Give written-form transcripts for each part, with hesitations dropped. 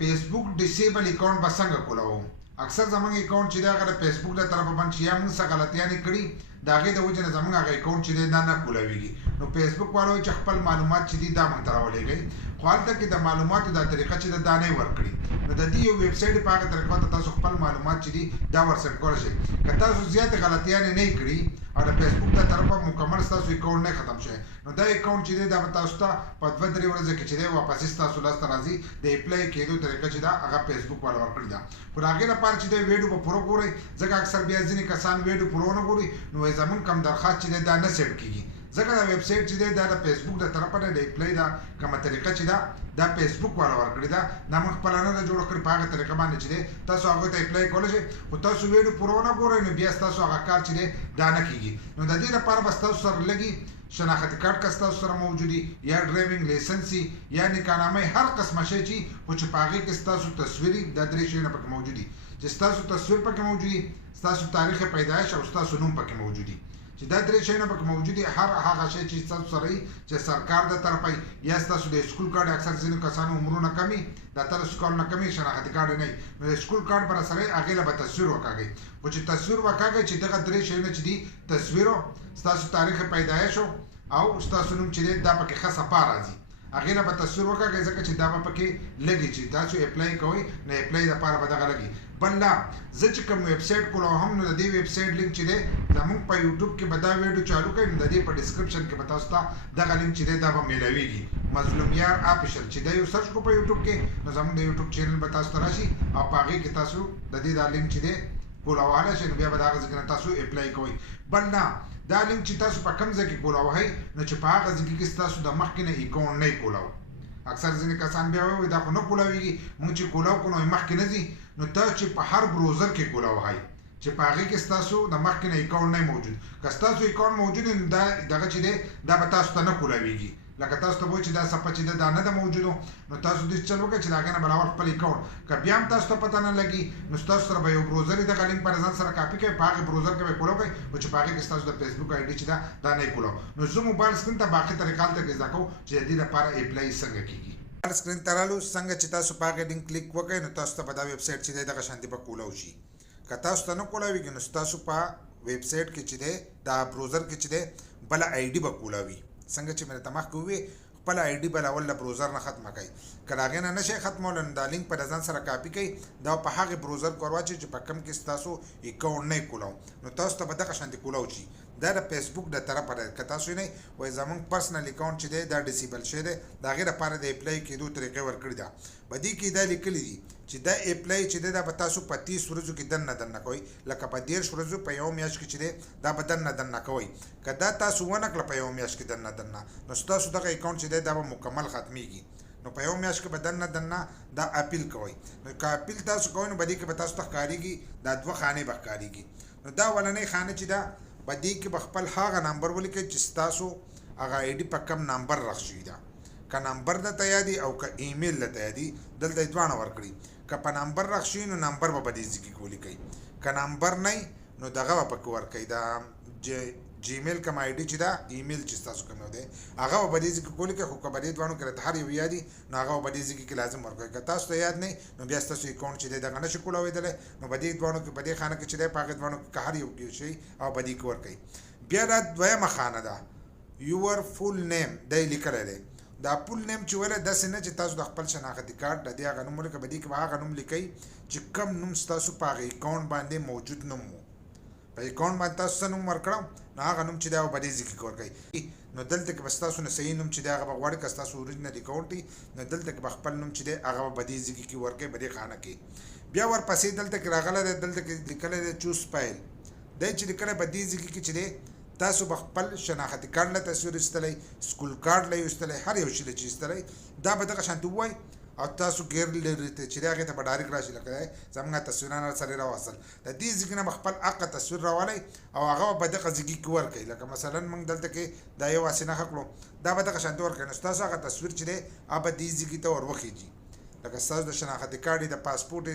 فیسبوک ډیسیبل اکاونټ به څنګه کولو. اکثر زمونږ اکاونټ چې دی هغه د فیسبوک د طرفه باندې چې یا موږ څه غلطیانې کړي د هغې د وجې نه زمونږ هغه اکاونټ چې دی دا نه کولویږي. نو فیسبوک والو چې خپل معلومات چې دي دا موږ ته راولېږئ، خو هلته کې د معلوماتو دا طریقه چې ده دا نه یې ورکړي. نو د دې یو ویب سایټ په هغه طریقه ته تاسو خپل معلومات چې دي دا ورسره کولی شئ. که تاسو زیاتې غلطیانې نه یې کړي او د فیسبوک د طرفه مکمل ستاسو اکاونټ نه ختم شوی، نو دا اکاونټ چې دی دا به تاسو ته په 2-3 ورځو کې چې دی واپسې ستاسو لاسته راځي. د اپلای کېدو طریقه چې ده هغه فیسبوک والا ورکړې ده. خو د هغې لپاره چې دی ویډیو به پوره ګورئ، ځکه اکثر بیا ځینې کسان ویډیو پوره ونه ګوري، نو زمونږ کوم درخواست چې دی دا نه سیټ کېږي. ځکه دا ویب سایټ چې دی دا د فیسبوک د طرفه نه د اپلای دا کومه طریقه چې ده دا فیسبوک والا ورکړې ده، دا موږ خپله نه ده جوړه کړې. په هغه طریقه باندې چې دی تاسو هغوی ته اپلای کولی شئ، خو تاسو ویډیو پوره ونه ګورئ نو بیا ستاسو هغه کار چې دی دا نه کېږي. نو د دې لپاره به ستاسو سره لږي شناختي کارت که ستاسو سره موجودي، یا ډرایوینګ لایسنس یا نکاحنامه، هر قسمه شی چې خو چې په هغې کې ستاسو تصویري دا 3 شیونه پکې موجودي، چې ستاسو تصویر پکې موجودي، ستاسو تاریخ پیدایش او ستاسو نوم پکې موجودي. چې دا 3 شیونه پکې موجودي. هر هغه شی چې ستاسو سره وي چې سرکار د طرفه یا ستاسو د سکول کارډ، اکثر ځینو کسانو عمرونه کم وي، د 13 کالونه کم وي، شناختي کارډ نه وي، نو د سکول کارډ به راسره وي، هغې له به تصویر وکاږئ. خو چې تصویر وکاږئ چې دغه 3 شیونه چې دي تصویر، ستاسو تاریخ پیدایش او ستاسو نوم چې دی دا پکې ښه صفا راځي، هغې نه به تصویر وکاږئ، ځکه چې دا به پکې لګي چې تاسو اپلای کوئ نو اپلای دپاره به دغه لګي. بل لا زه چې کوم ویب سایټ کولاوم نو د دې ویب سایټ لینک چې دی زمونږ په یوټیوب کې به دا ویډیو چالو کوئ، نو د دې په ډسکرپشن کې به تاسو ته دغه لینک چې دی دا به میلاویږي. مظلوم یار آفیشل چې دا یو سرچ کو په یوټیوب کې، نو زمونږ د یوټیوب چینل به تاسو ته راشي او په هغې کې تاسو د دې دا لینک چې دی کولاوهلی شئ، نو بیا به د هغه ځای کې نه تاسو اپلای کوئ. بل نه دا لینک چې تاسو په کوم ځای کې کولاوهئ نو چې په هغه ځای کې ستاسو د مخکې نه اکاونټ نه یې کولاو. اکثر ځینې کسان بیا وایي دا خو نه کولاویږي، موږ چې کولاو کړو نو مخکې نه ځي. نو تاسو چې په هر بروزر کې کولاوهئ چې په هغې کې ستاسو د مخکې نه اکاونټ نه موجود، که ستاسو اکاونټ موجود نو دا دغه چې دی دا به تاسو ته نه کولاویږي. لکه تاسو ته وایي چې دا صفحه چې ده دا نه ده موجودو، نو تاسو داسې چل وکړئ چې د هغې نه به راول خپل اکاونټ، که بیا هم تاسو ته پته نه لګي نو ستاسو سره به یو بروزر وي، دغه لینک په ځان سره کاپي کړئ، په هغې بروزر کې به یې کولاو کړئ، خو چې په هغې کې ستاسو د فیسبوک آی ډي چې ده دا نه یې کولاو. نو زه موبایل سکرین ته باقي طریقه هلته کې زده کوم چې د دې لپاره اپلای څنګه کېږي. موبایل سکرین ته رالو، څنګه چې تاسو په هغې لینک کلیک وکړئ نو تاسو ته به دا ویب سایټ چې دی دغه شانتې به کولاو شي. که تاسو ته نه کولاویږي نو ستاسو په ویب سایټ کې چې دی دا بروزر کې چې دی بله آی ډي به کولاوي. څنګه چې مې درته مخکې وویې خپل آی ډي به اول له بروزر نه ختمه کړئ، که د هغې نه نه شئ ختمولی نو دا لینک په ځان سره کاپي کړئ، دا په هغې بروزر کې ور واچوئ چې په کوم کې ستاسو اکاونټ نه یې کولاو، نو تاسو ته به دغه شانتې کولاو شي. دا د فیسبوک د طرفه دی. که تاسو وینئ وایي زمونږ پرسنل اکاونټ چې دی دا ډسیبل شوی دی، د هغې لپاره د اپلای کېدو طریقې ورکړي ده. په دې کې دا لیکلي دي چې دا اپلای چې دی دا به تاسو په 30 ورځو کې دننه کوئ، لکه په 13 ورځو په یوه میاشت کې چې دی دا به دننه کوئ. که دا تاسو ونه کړه په یوه میاشت کې دننه نو ستاسو دغه اکاونټ چې دی دا به مکمل ختمیږي. نو په یوه میاشت کې به دننه دا اپیل کوئ. نو که اپیل تاسو کوئ نو په دې کې به تاسو ته ښکارېږي دا 2 خانې به ښکارېږي. نو دا اولنۍ خانه چې ده په دې کې به خپل هغه نمبر ولیکئ چې ستاسو هغه آی ډي په کم نمبر راغشوي ده. که نمبر درته یادي او که ایمیل درته یادي دلته یې دواړه ورکړي. که په نمبر راغشوي نو نمبر به په دې ځای کې ولیکئ، که نمبر نه نو دغه به پکې ورکئ، دا جیمیل کوم آی ډي چې ده ایمیل چې ستاسو کوم دی هغه به په دې ځای کې ولیکئ. خو که په دې دواړو کې راته هر یو یادي نو هغه به په دې ځای کې لازم ورکړئ. که تاسو ته یاد نه نو بیا ستاسو اکاونټ چې دی دغه نه شي کولاویدلی، نو په دې دواړو کې په دې خانه کې چې دی په هغې دواړو کې که هر یو کې شي او په دې کې ورکئ. بیا دا دویمه خانه ده یور فول نیم، دا یې لیکلی دی. دا فول نیم چې ویلی داسې نه چې تاسو د خپل شناختي کارت د دې هغه نوم ولیکئ، په دې کې به هغه نوم لیکئ چې کوم نوم ستاسو په هغې اکاونټ باندې موجود نوم و. په اکاونټ باندې تاسو څه نوم ورکړو نو هغه نوم چې دی په دې ځای کې ورکئ. نو دلته کې به ستاسو نه صحیح نوم چې دی هغه به غواړئ، که ستاسو اوریجنل اکاونټ وي نو دلته کې به خپل نوم چې دی هغه به په دې ځای کې ورکئ په دې خانه کې. بیا ورپسې دلته کې راغلی دی، دلته کې لیکلی دی چوز فایل، دی چې لیکلی په دې ځای کې چې دی تاسو به خپل شناختي کارت له تصویر ایستلی، سکول کارت له ایستلی، هر یو شي له چې ایستلی دا به دغه شانتې ووایئ او تاسو ګیرلري ته چې دی هغې ته به ډایرکټ راشي، لکه دی زموږ تصویران سره راوستل، د دې ځای کې نه به خپل حقه تصویر راولئ او هغه به په دغه ځای کې ورکړئ. لکه مثلا موږ دلته کې دا یو هسې نښه کړو دا به دغه شانتې ورکړئ، نو ستاسو هغه تصویر چې دی هغه به دې ځای کې ته ور وخیږي. لکه ستاسو د شناختي کارت د پاسپورټ د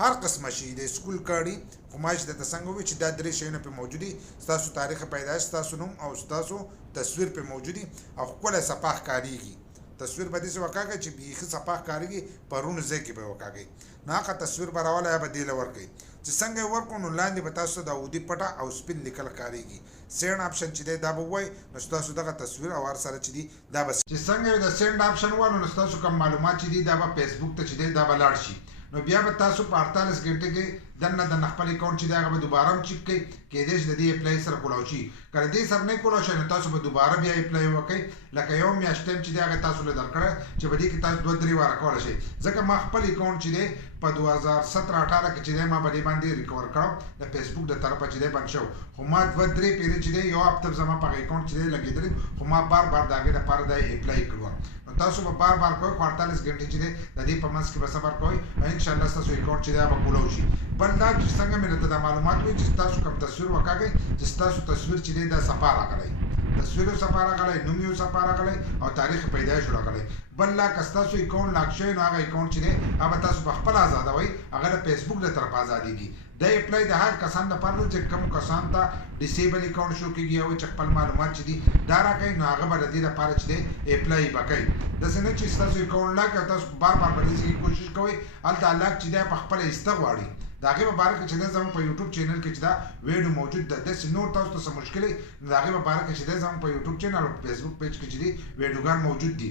هر قسمه شي د سکول کارت خو ما چې درته څنګه ووایي چې دا 3 شیونه پرې موجود دي، ستاسو تاریخ پیدایش، ستاسو نوم او ستاسو تصویر پرې موجود دي او ښکلی صفحه ښکارېږي. تصویر به دې وکاږي چې بیخي صفه ښکارېږي پرونو ځای کې به وکاږي نو هغه تصویر به راولی یا به دې له ورکوي چې څنګه یې ورکړو نو لاندې به تاسو ته د اودي پټه او سپین لیکل ښکارېږي سینډ آپشن چې دی دا به ووایي نو ستاسو دغه تصویر او هر سره چې دي دا به چې څنګه یې د سینډ آپشن ووالو نو ستاسو کوم معلومات چې دي دا به فیسبوک ته چې دی دا به لاړ شي نو بیا به تاسو په 48 غنټې کې دنه خپل اکاونټ چې دی هغه به دوباره هم چیک کوي کېدای شي د دې اپلای سره کولاو شي که دې سره نه کولاو شي نو تاسو به دوباره بیا اپلای وکړئ لکه یو میاشت ټایم چې دی هغه تاسو له درکړی چې په دې کې تاسو 2-3 واره کولی شئ ځکه ما خپل اکاونټ چې دی په 2017-18 کې چې دی ما په دې باندې ریکور کړم د فیسبوک د طرفه چې دی بند شو خو ما 2-3 پیرې چې دی یو هفته زما په اکاونټ چې دی لګېدلی خو ما بار د هغې دپاره دا اپلای کړو نو تاسو به بار کوئ خو 48 غنټې چې دی د دې په منځ کې به صبر کوئ او انشاءالله ستاسو اکاونټ چې دی هغه به کولاو شي بل دا چې څنګه مې درته دا معلومات وایي چې ستاسو کوم تصویر وکاږئ چې ستاسو تصویر چې دی دا صفا راغلی تصویر یې صفا راغلی نوم یې صفا راغلی او تاریخ پیدایش راغلی بل لا که ستاسو اکاونټ لاک شوی نو هغه اکاونټ چې دی هغه تاسو په خپله ازادوئ هغه د فیسبوک د طرفه ازادېږي دا اپلای د هغه کسان لپاره دی چې کوم کسان ته ډیسیبل اکاونټ شو کېږي او چې خپل معلومات چې دي دا راکوي نو هغه به د دې لپاره چې دی اپلای به کوي داسې نه چې ستاسو اکاونټ لاک او تاسو بار په دې کې کوشش کوئ هلته لاک چې دی په خپله ایسته غواړي د هغې په باره کې چې دی زموږ په یوټیوب چینل کې چې دا ویډیو موجود ده داسې نور تاسو ته څه مشکل نو د هغې په باره کې چې دی زموږ په یوټیوب چینل او فیسبوک پیج کې چې دي ویډیوګان موجود دي